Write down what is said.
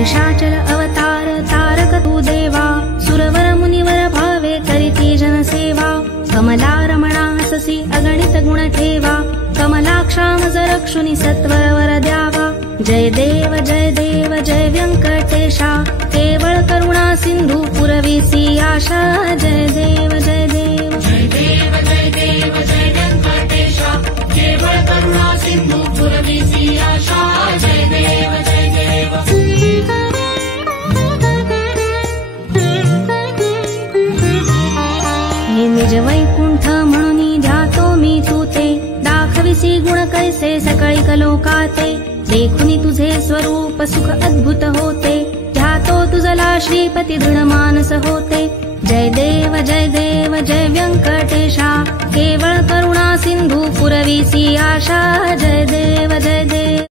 शेषाचल अवतार तारक तू देवा सुरवर मुनिवर भावे करीती जनसेवा कमला रमणाससी अगणित गुण ठेवा कमलाक्षाम रक्षुनि सत्वर वर द्यावा जय देव जय व्यंकटेशा केवळ करुणा सिंधू पुरविसी आशा जय देव जय देव जय देव जय व्यंकटेशा केवळ करुणा सिंधू पुरविसी आशा जय देव जय देव हे निज वैकुंठ म्हणून ध्यातो मी तुते दाखविसी गुण कैसे सकळी कलोकाते देखुनी तुझे स्वरूप सुख अद्भुत होते ध्यातो तुझला श्रीपती दृढ मानस होते जय देव जय व्यंकटेशा केवळ करुणा सिंधू पुरविसी आशा जय देव जय देव